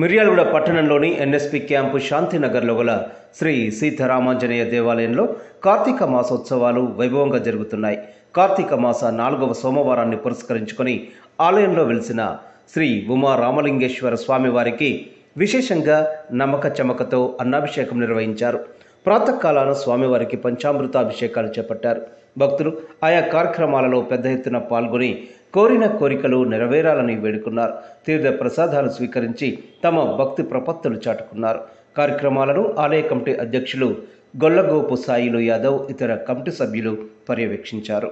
మిర్యాలగూడ పట్టణంలోని NSP camp శాంతినగర్లో గల శ్రీ సీతారామాంజనేయ దేవాలయంలో కార్తీక మాసోత్సవాలు వైభవంగా జరుగుతున్నాయి. కార్తీక మాస 4వ సోమవారాన్ని పురస్కరించుకొని ఆలయంలో వెలిసిన శ్రీ ఉమా రామలింగేశ్వర స్వామివారికి విశేషంగా నమ్మక చమకతో అన్నాభిషేకం నిర్వహించారు. ప్రాతకాలాన స్వామివారికి పంచామృతాభిషేకాలు చేపట్టారు. భక్తులు ఆయా కార్యక్రమాలలో పెద్ద ఎత్తున పాల్గొని కోరిన కోరికలు నెరవేరాలని వేడుకున్నారు. తీర్థ ప్రసాదాలు స్వీకరించి తమ భక్తి ప్రపత్తులు చాటుకున్నారు. కార్యక్రమాలను ఆలయ కమిటీ అధ్యక్షులు గొల్లగోపు సాయిలు యాదవ్ ఇతర కమిటీ సభ్యులు పర్యవేక్షించారు.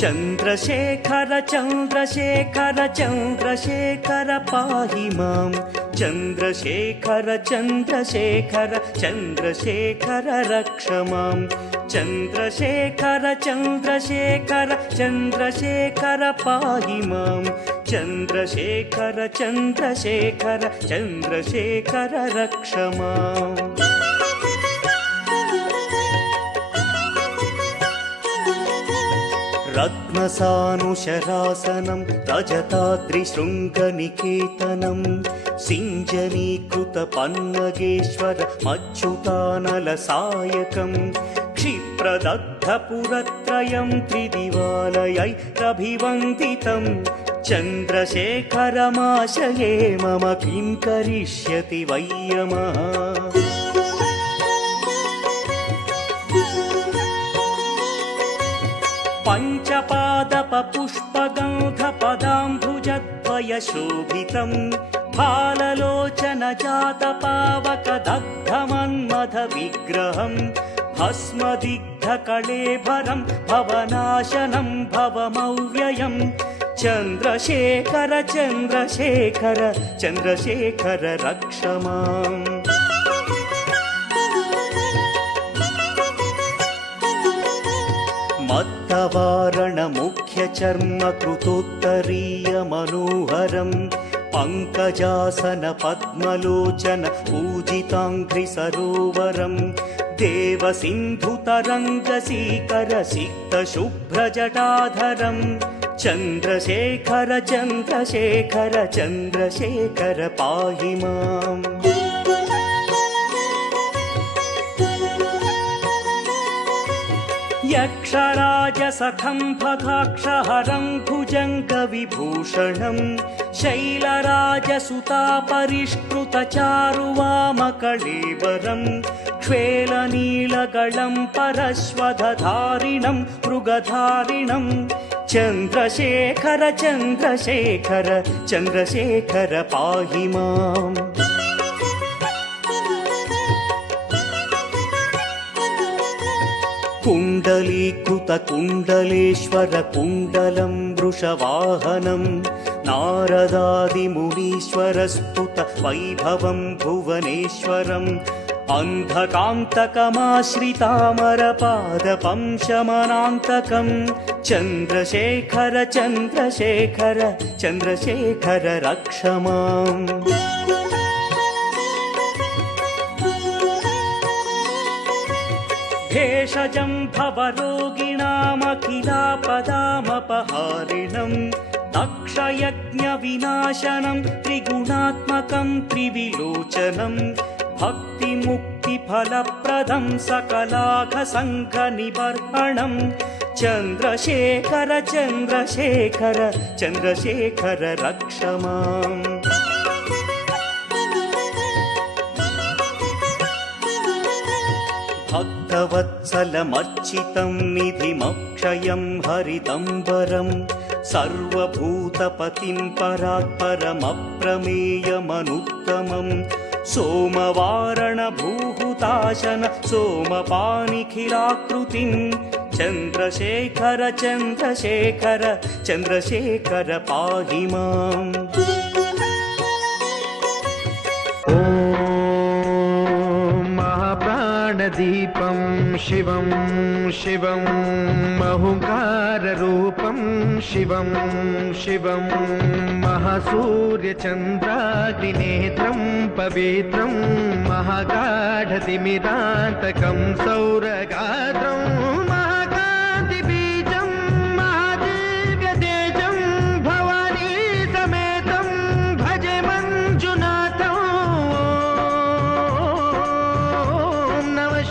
चंद्रशेखर चंद्रशेखर चंद्रशेखर पाहि मां चंद्रशेखर चंद्रशेखर चंद्रशेखर रक्ष मां चंद्रशेखर चंद्रशेखर चंद्रशेखर पाहि मां चंद्रशेखर चंद्रशेखर चंद्रशेखर रक्ष मां रत्नसानुशरासनं रजताद्रिशृङ्गनिकेतनं सिञ्जनीकृतपन्नगेश्वर मच्युतानलसायकं क्षिप्रदग्धपुरत्रयं त्रिदिवालयैरभिवन्दितं चन्द्रशेखरमाशये मम किं करिष्यति वै यमः पञ्चपादपपुष्पगन्धपदाम्भुजद्वयशोभितं फाललोचनजातपावकदग्धमन्मथविग्रहं भस्मदिग्धकळेभरं भवनाशनं भवमव्ययं चन्द्रशेखर चन्द्रशेखर चन्द्रशेखर रक्ष माम् मत्तवारणमुख्यचर्मकृतोत्तरीयमनोहरं पङ्कजासन पद्मलोचन पूजिताङ्घ्रिसरोवरं देवसिन्धुतरङ्गसीकरसिक्तशुभ्रजटाधरं चन्द्रशेखर चन्द्रशेखर चन्द्रशेखर पाहि माम् यक्षराजसखं भगाक्षहरं भुजङ्गविभूषणं शैलराजसुतापरिष्कृतचारुवामकळेबरं क्ष्वेलनीलगलं परश्वधधारिणं मृगधारिणं चन्द्रशेखर चन्द्रशेखर चन्द्रशेखर पाहि माम् कुण्डलीकृतकुण्डलेश्वर कुण्डलं वृषवाहनं नारदादिमुनीश्वरस्तुत वैभवं भुवनेश्वरम् अन्धकान्तकमाश्रितामरपादपं शमनान्तकं चन्द्रशेखर चन्द्रशेखर चन्द्रशेखर रक्ष माम् भेषजं भवरोगिणामखिलापदामपहारिणं दक्षयज्ञविनाशनं त्रिगुणात्मकं त्रिविलोचनं भक्तिमुक्तिफलप्रदं सकलाघसङ्घनिबर्हणं चन्द्रशेखर चन्द्रशेखर चन्द्रशेखर रक्ष माम् भक्तवत्सलमर्चितं निधिमक्षयं हरिदम्बरं सर्वभूतपतिं परात्परमप्रमेयमनुत्तमं सोमवारणभूहुताशन सोमपानिखिलाकृतिं చంద్రశేఖర చంద్రశేఖర చంద్రశేఖర పాహి మాం. ప్రాణదీపం శివం శివం మహుంకారరూపం శివం శివం మహాసూర్యచంద్రాగ్నినేత్రం పవిత్రం మహాగాఢతిమిరాంతకం సౌరగాత్రం మహాకాంతిబీజం మహాదివ్యతేజం భవానీ సమేతం భజే మంజునాథం.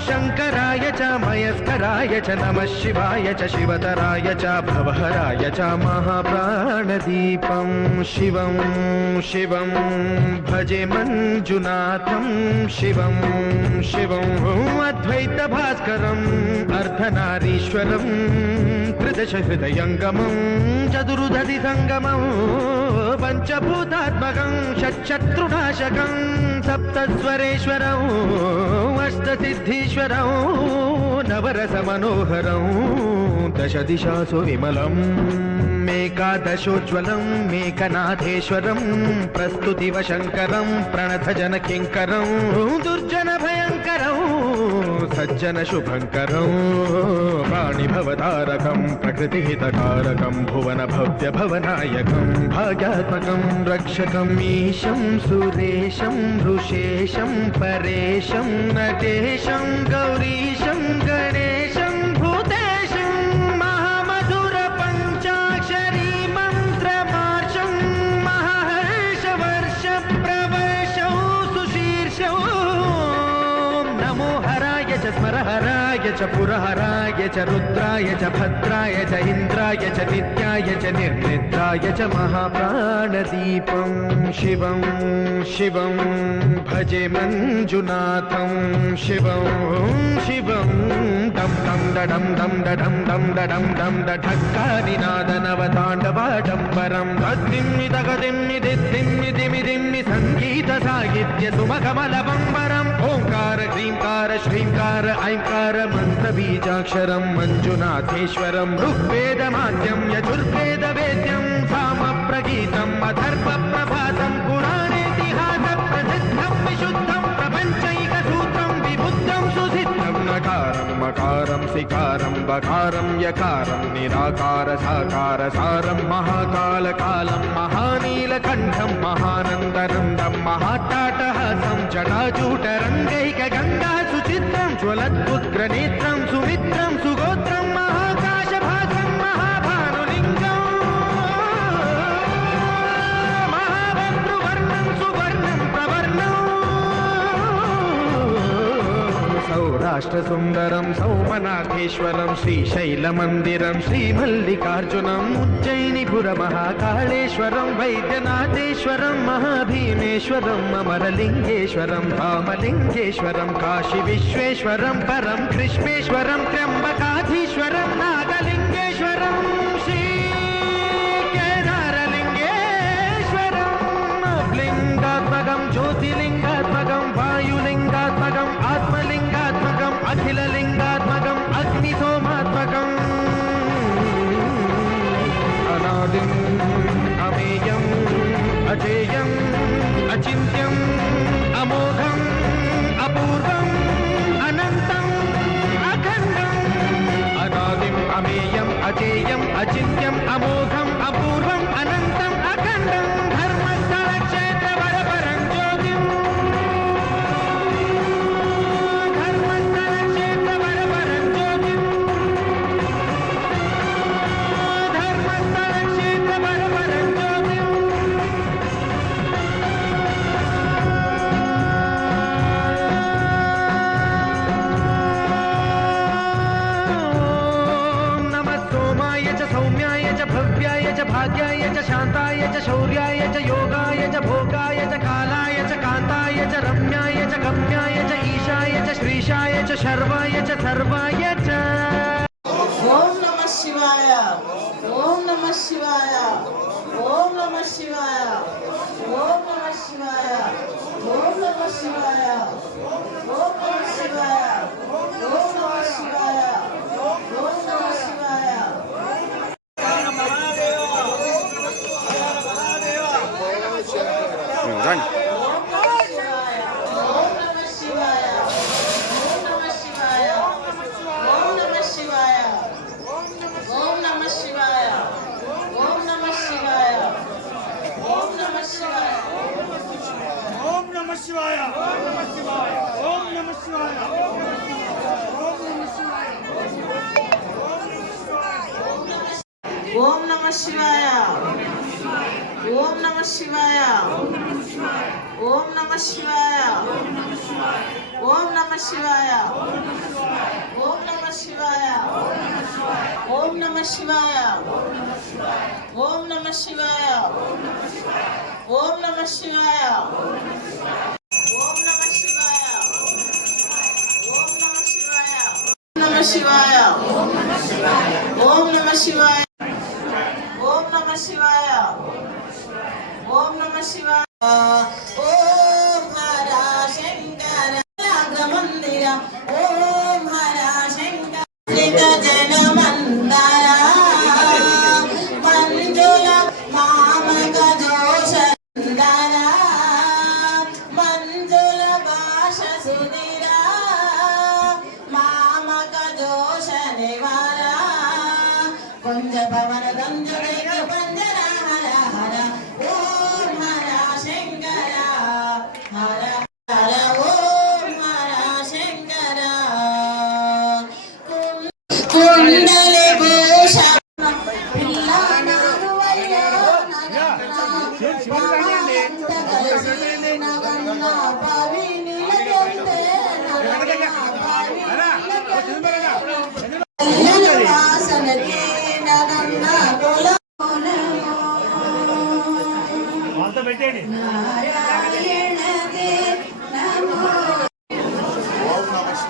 శంకరాయ చ మయస్కరాయ చ నమః శివాయ చ శివతరాయ చ భవహరాయ చ మహాప్రాణదీపం శివం శివం భజే మంజునాథం శివం శివం అద్వైత భాస్కరం అర్ధనారీశ్వరం త్రిదశ హృదయంగమం చతురుదధి సంగమం పంచభూతాత్మకం షట్శత్రునాశకం సప్తస్వరేశ్వరం అష్టసిద్ధీశ్వరం నవరస మనోహరం దశ దిశాసు విమలం మేకాదశోజ్వలం మేకనాథేశ్వరం ప్రస్తుతివ శంకరం ప్రణత జన కింకరం దుర్జన భయంకరం సజ్జన శుభంకరం ప్రాణిభవతారకం ప్రకృతి హితకారకం భువన భవ్య భవనాయకం భాగ్యాత్మకం రక్షకం ఈశం సురేశం ఋషేశం పరేశం నటేశం గౌరీశం గణేశం భూతేశం మహామధుర పంచాక్షరీ మంత్రమార్షం మహర్షవర్ష ప్రవర్షౌ సుశీర్షౌ నమో హరాయ చ స్మరహరాయ చ పురహరాయ చ రుద్రాయ చ భద్రాయ చ ఇంద్రాయ చ నిత్యాయ చ నిర్నిద్రాయ చ మహాప్రాణదీపం శివం శివం భజే మంజునాథం శివం శివం డం డం డడం డం డడం డం డడం డం ఢక్కానినాదనవతాండవాడంబరం తద్దిమ్మి తగదిమ్మి దిద్దిమ్మి దిమి దిమ్మి సంగీత సాహిత్య సుమకమలబంబరం ఓంకార క్రీంకార శ్రీంకార ఐంకార మంత్ర బీజాక్షరం మంజునాథేశ్వరం ఋగ్వేదమాద్యం యజుర్వేద వేద్యం సామ ప్రగీతం అథర్వ ప్రభాతం పురాణేతిహాస ప్రసిద్ధం విశుద్ధం ప్రపంచైక సూత్రం విబుద్ధం సుసిద్ధం నకారం మకారం సికారం బకారం యకారం నిరాకార సాకార సారం మహాకాల కాలం మహానీలకంఠం మహానందనందం మహాటాటహాసం జటాజూటరంగైక గంగా సుచిత్రం జ్వలద్భుగ్ర నేత్రం సుమిత్రం సుగోత్రం మహాకాశభాసం మహాభానులింగం మహాభద్రువర్ణం సువర్ణం ప్రవర్ణం సౌరాష్ట్ర సుందరం సౌమనాథేశ్వరం శ్రీశైలమందిరం శ్రీమల్లికార్జునం ఉజ్జయినిపుర మహాకాళేశ్వరం వైద్యనాథేశ్వరం మహాభీమేశ్వరం అమరలింగేశ్వరం ధామలింగేశ్వరం కాశీ విశ్వేశ్వరం పరం కృష్ణేశ్వరం త్ర్యంబకాధీశ్వరం నాగలింగేశ్వరం శ్రీ కేదారలింగేశ్వరం లింగాత్మకం జ్యోతిలింగాత్మకం వాయులింగాత్మకం ఆత్మలింగాత్మకం అఖిలలింగాత్మకం అగ్నిసోమాత్మకం అనాదిం అమేయం అజేయం అచింత్యం అమోఘం అపూర్వం అనంతం అఖండం అనాదిం అమేయం అజేయం అచింత్యం అమోఘం అపూర్వం అనంతం అఖండం ధర్మస్థల క్షేత్ర వరపరం జ్యోతిం ధర్మస్థల క్షేత్ర వరపరం జ్యోతిం ధర్మస్థల క్షేత్ర వరపరం జ్యోతిం सौम्याय च भव्याय च भाग्याय च शान्ताय च शौर्याय च योगाय च भोगाय च कालाय च कान्ताय च रम्याय च गम्याय च ईशाय च श्रीशाय च शर्वाय च सर्वाय च ఓం నమ శివాయ ఓం నమ శివాయ ఓం నమ శివాయ ఓం నమ శివాయ ఓం నమ శివాయ ఓం నమ శివాయ ఓం నమ శివాయ ఓం నమ ఓం నమః శివాయ ఓం నమః శివాయ ఓం నమః శివాయ ఓం నమః శివాయ ఓం నమః శివాయ ఓం నమః శివాయ ఓం నమః శివాయ ఓం నమః శివాయ ఓం నమః శివాయ ఓం నమః శివాయ నమః శివాయ ఓం నమః శివాయ ఓం నమః శివాయ ఓం నమః శివాయ ఓం హర శంకర నాగమందిర ఓం హర శంకర జన మందర మంజుల మామక జోషందర మంజుల భాష సుధీర మామక జోష నివార కుంజ భవన గంజ పంజర హర హర ఓం హర శంకర హర హర ఓం హర శంకర కుండలి భూష పిల్లనాడు వయ్యో నగన్న పవి నిలగంతే వాసనకి నగన్న పొల నారాయణదే నమో ఓం నమః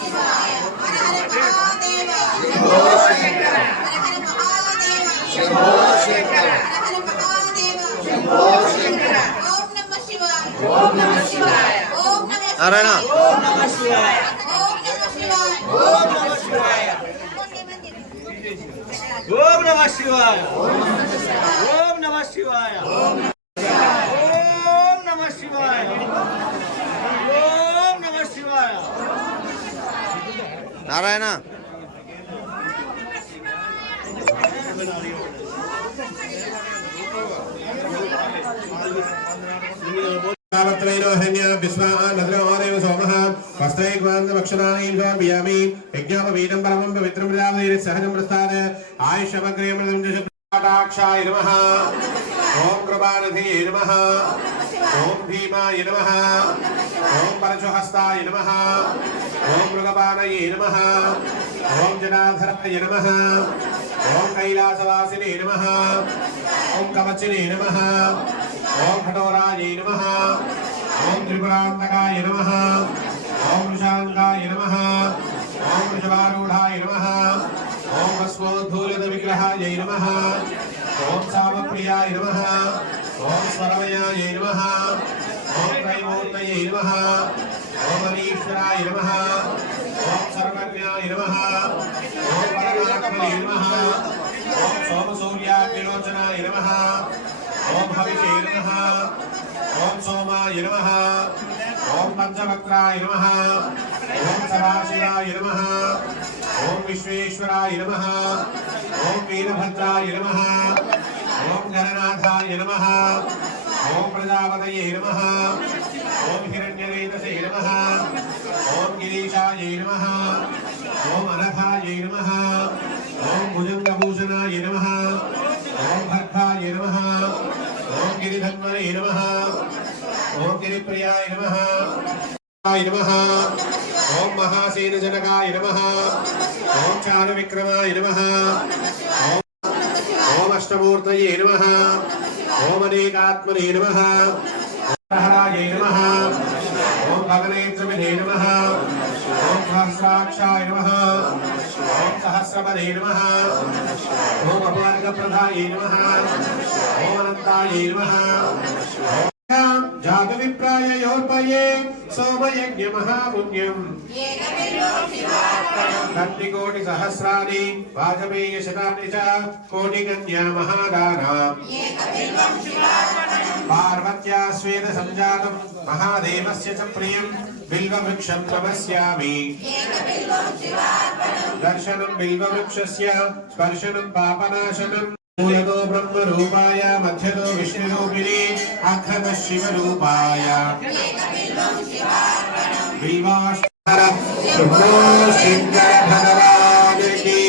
శివాయ హర హర మహాదేవ శంభో శంకర హర హర మహాదేవ శంభో శంకర హర హర మహాదేవ శంభో శంకర ఓం నమః శివాయ ఓం నమః శివాయ ఓం నమః నారాయణ ఓం నమః శివాయ ఓం నమః శివాయ ఓం నమః శివాయ ఓం నమః శివాయ ఓం నమః శివాయ ఓం నమః శివాయ ఓం నమః శివాయ నారాయణ त्रैलोहन्य विश्वा नद्रमोदेव सोमः वस्त्रैक्वान्तमक्षराणीं समर्पयामि यज्ञोपवीतं परमं पवित्रं प्रजापतिः सहजं प्रस्ताद आयुष्यमग्र्यमृतं जटाक्षाय नमः ॐ कृपानिधये नमः ॐ भीमाय नमः ॐ परशुहस्ताय नमः ॐ मृगपाणये नमः ॐ जनाधराय नमः ॐ कैलासवासिने नमः ॐ कवचिने नमः ॐ खटोराय नमः ॐ त्रिपुरान्तकाय नमः ॐ वृषाङ्गाय नमः ॐ वृषभारूढाय नमः ॐ भस्मोद्धूलितविग्रहाय नमः ॐ सामप्रियाय नमः ॐ स्वरमयाय नमः ॐ त्रैमूर्तये नमः ॐ अनीश्वराय नमः ॐ सर्वज्ञाय नमः ॐ परमात्मने नमः ॐ सोमसूर्याग्निलोचनाय नमः ॐ हविषे नमः ॐ सोमाय नमः ॐ पंचवक्त्राय नमः ॐ सदाशिवाय नमः ॐ विश्वेश्वराय नमः ॐ वीरभद्राय नमः ॐ गणनाथाय नमः ॐ प्रजापतये नमः ॐ हिरण्यवेदसे नमः ॐ गिरीशाय नमः ॐ अनघाय नमः ॐ भुजङ्गभूषणाय नमः ॐ भक्ताय नमः ॐ गिरिधन्वने नमः ॐ गिरिप्रियाय नमः नमः ॐ महासेनजनकाय नमः ॐ चारुविक्रमाय नमः ॐ अष्टमूर्तये नमः ॐ अनेकात्मने नमः ॐ हराय नमः ॐ भगनेत्रविधे नमः ॐ सहस्राक्षाय नमः ॐ सहस्रपदे नमः ॐ अपवर्गप्रदाय नमः ॐ अनन्ताय नमः जागविप्राय योर्पये सोमयज्ञ महापुण्यम् कन्निकोटि सहस्राणि वाजपेय शतानि च कोटिकन्या महादाना पार्वत्या स्वेद संजातं महादेवस्य च प्रियं बिल्ववृक्षं नमस्यामि दर्शनं बिल्ववृक्षस्य स्पर्शनं पापनाशनं मूलतो ब्रह्मरूपाय मध्यतो विष्णुरूपिणे अखण्ड शिवरूपाय बिल्वाष्टकं शंकर भगवान की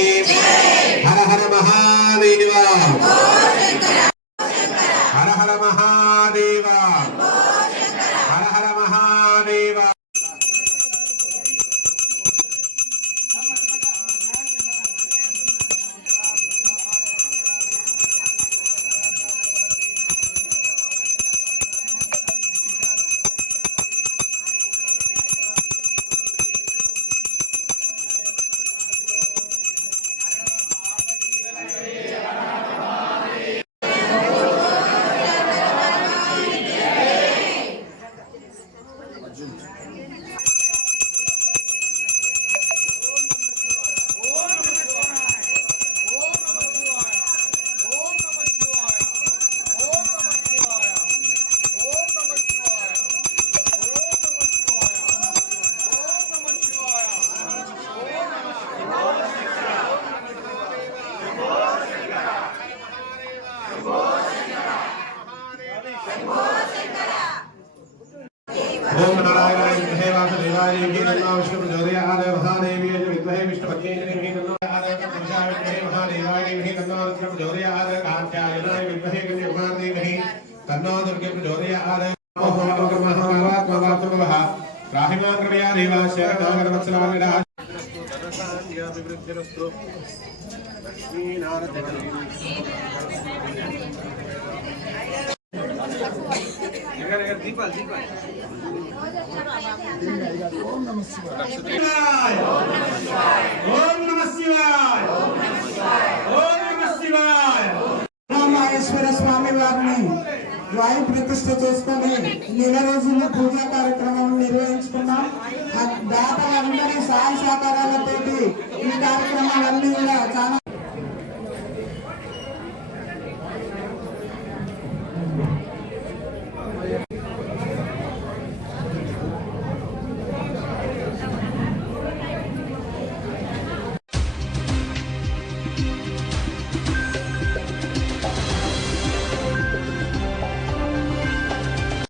विष्णुपत्नीजनेभिः तन्नो आदरः पुरुषाय विद्महे महादेवाय धीमहि तन्नो रुद्रः प्रचोदयात् कात्यायनाय विद्महे कन्याकुमारीधीमहि तन्नो दुर्गे प्रचोदयात् ओम नमो महामात्मवात्मवः राहिमान् कृपया देवास्य नागरवत्सलानिडः जनसान्याभिवृद्धिरस्तु दीपाल ओम नमः शिवाय ओम नमः शिवाय ओम नमः शिवाय రామేశ్వర స్వామి వారిని వాయు ప్రతిష్ఠ చేసుకొని నెల రోజులు పూజా కార్యక్రమం నిర్వహించుకున్నాం. దాతలందరి సహాయ సహకారాలతోటి ఈ కార్యక్రమాలన్నీ కూడా చాలా